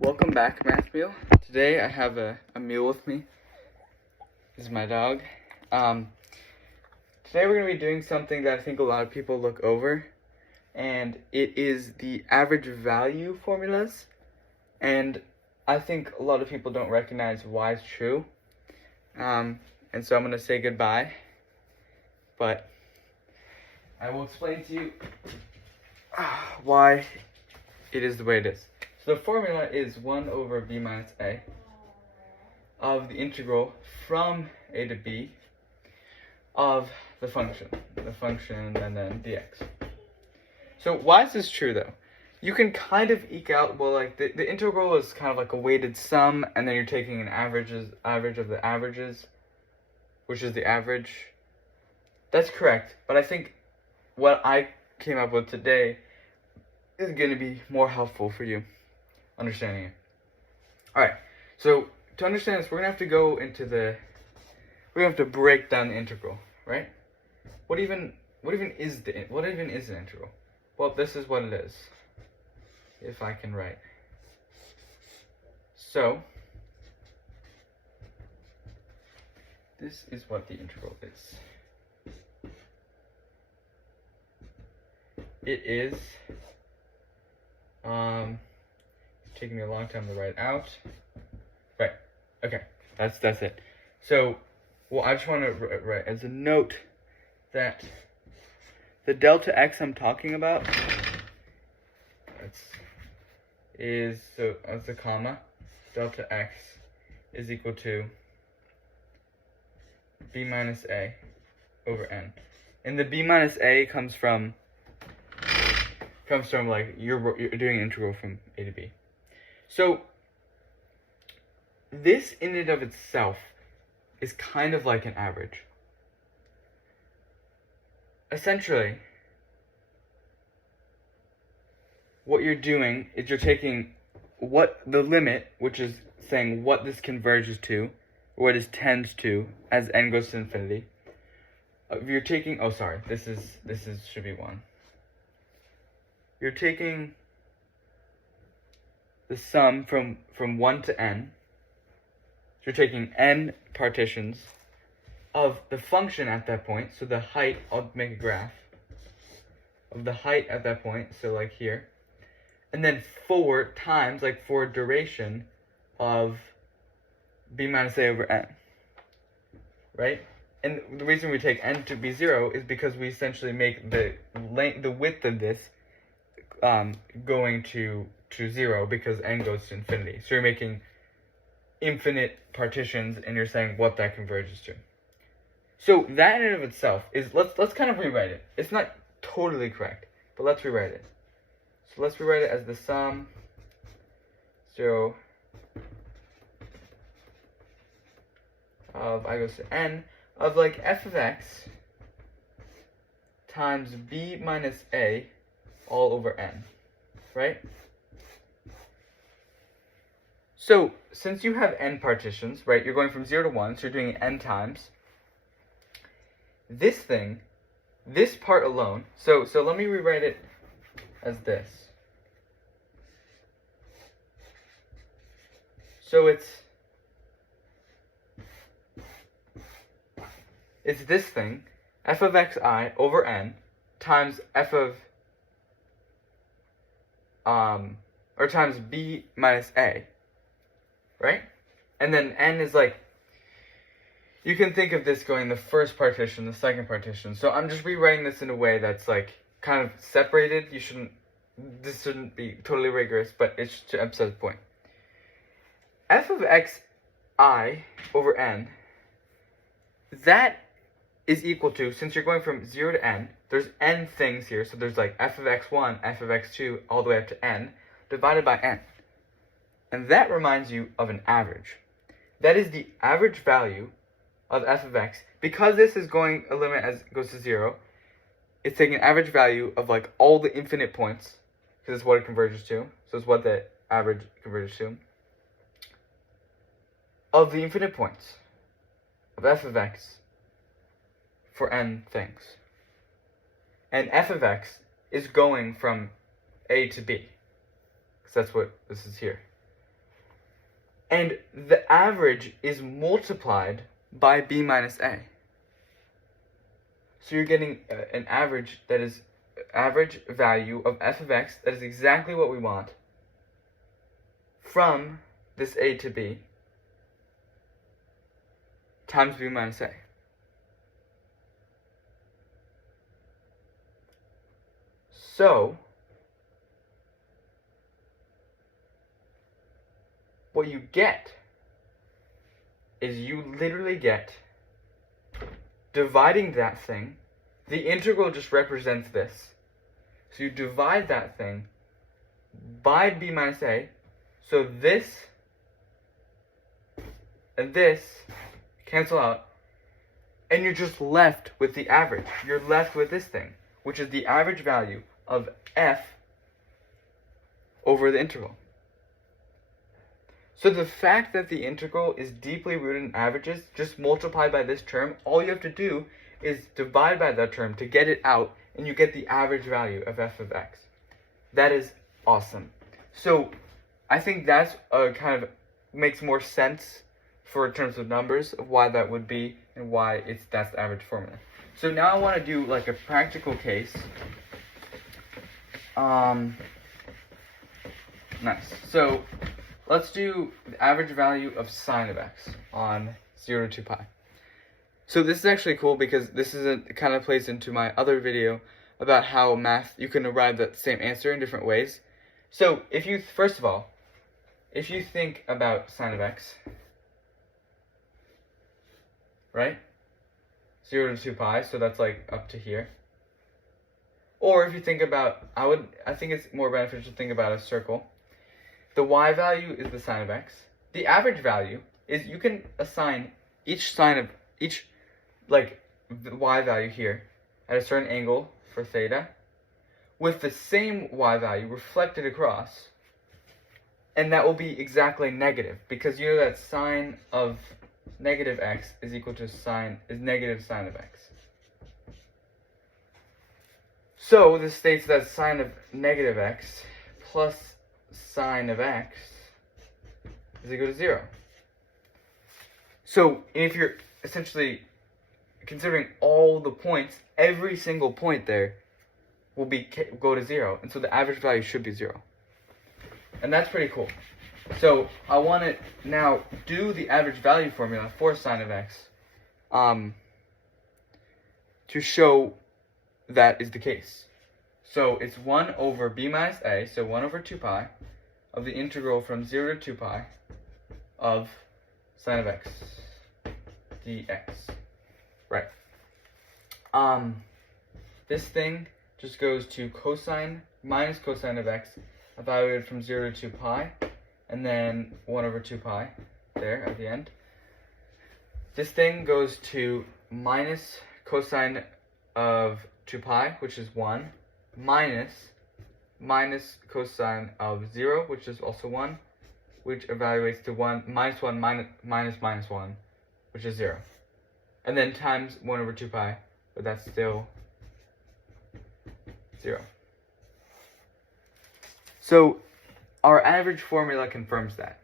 Welcome back, Math Meal. Today I have a meal with me. This is my dog. Today we're going to be doing something that I think a lot of people look over, and it is the average value formulas. And I think a lot of people don't recognize why it's true. And so I'm going to say goodbye, but I will explain to you why it is the way it is. So the formula is 1 over b minus a of the integral from a to b of the function and then dx. So why is this true though? You can kind of eke out, well, like the integral is kind of like a weighted sum, and then you're taking an average of the averages, which is the average. That's correct, but I think what I came up with today is going to be more helpful for you understanding it. Alright, so to understand this, we're going to have to go into we're going to have to break down the integral, right? What even is an integral? Well, this is what it is, if I can write. So, this is what the integral is. It is, it's taking me a long time to write out. Right, okay, that's it. So, well, I just want to write as a note that the delta x I'm talking about is, so as a comma, delta x is equal to b minus a over n. And the b minus a comes from like you're doing an integral from a to b. So this in and of itself is kind of like an average. Essentially, what you're doing is you're taking what the limit, which is saying what this converges to, or what this tends to as n goes to infinity. You're taking, this should be 1. You're taking the sum from 1 to n. So you're taking n partitions of the function at that point. So the height, I'll make a graph of the height at that point, so like here. And then 4 times, like for duration of b minus a over n, right? And the reason we take n to be 0 is because we essentially make the width of this going to 0 because n goes to infinity. So you're making infinite partitions, and you're saying what that converges to. So that in and of itself is, let's kind of rewrite it. It's not totally correct, but let's rewrite it. So let's rewrite it as the sum, so of I goes to n, of like f of x times b minus a all over n, right? So since you have n partitions, right, you're going from 0 to 1, so you're doing it n times. This part alone, so let me rewrite it as this. So it's this thing, f of xi over n times f of or times b minus a, right? And then n is like, you can think of this going the first partition, the second partition. So I'm just rewriting this in a way that's like kind of separated. This shouldn't be totally rigorous, but it's to emphasize the point. F of xi over n, that is equal to, since you're going from 0 to n, there's n things here, so there's like f of x1, f of x2, all the way up to n, divided by n. And that reminds you of an average. That is the average value of f of x. Because this is going a limit as it goes to 0, it's taking an average value of like all the infinite points, because it's what it converges to, so it's what the average converges to, of the infinite points of f of x for n things. And f of x is going from a to b, because that's what this is here. And the average is multiplied by b minus a. So you're getting an average that is average value of f of x that is exactly what we want from this a to b times b minus a. So what you get is you literally get dividing that thing. The integral just represents this. So you divide that thing by b minus a. So this and this cancel out. And you're just left with the average. You're left with this thing, which is the average value of f over the integral. So the fact that the integral is deeply rooted in averages, just multiplied by this term, all you have to do is divide by that term to get it out, and you get the average value of f of x. That is awesome. So I think that's kind of makes more sense for terms of numbers of why that would be and why that's the average formula. So now I want to do like a practical case. Nice. So let's do the average value of sine of x on 0 to 2 pi. So this is actually cool because this kind of plays into my other video about how math, you can arrive at the same answer in different ways. So if you, first of all, if you think about sine of x, right? 0 to 2 pi, so that's like up to here. Or if you think about, I think it's more beneficial to think about a circle. The y value is the sine of x. The average value is, you can assign each like the y value here at a certain angle for theta with the same y value reflected across, and that will be exactly negative, because you know that sine of negative x is equal to negative sine of x. So this states that sine of negative x plus sine of x is equal to 0. So if you're essentially considering all the points, every single point there will go to 0, and so the average value should be 0. And that's pretty cool. So I want to now do the average value formula for sine of x to show that is the case. So it's 1 over b minus a, so 1 over 2 pi, of the integral from 0 to 2 pi of sine of x dx. Right. This thing just goes to cosine minus cosine of x, evaluated from 0 to 2 pi, and then 1 over 2 pi there at the end. This thing goes to minus cosine of 2 pi, which is 1, minus cosine of 0, which is also 1, which evaluates to 1, minus 1, minus 1, which is 0. And then times 1 over 2 pi, but that's still 0. So our average formula confirms that.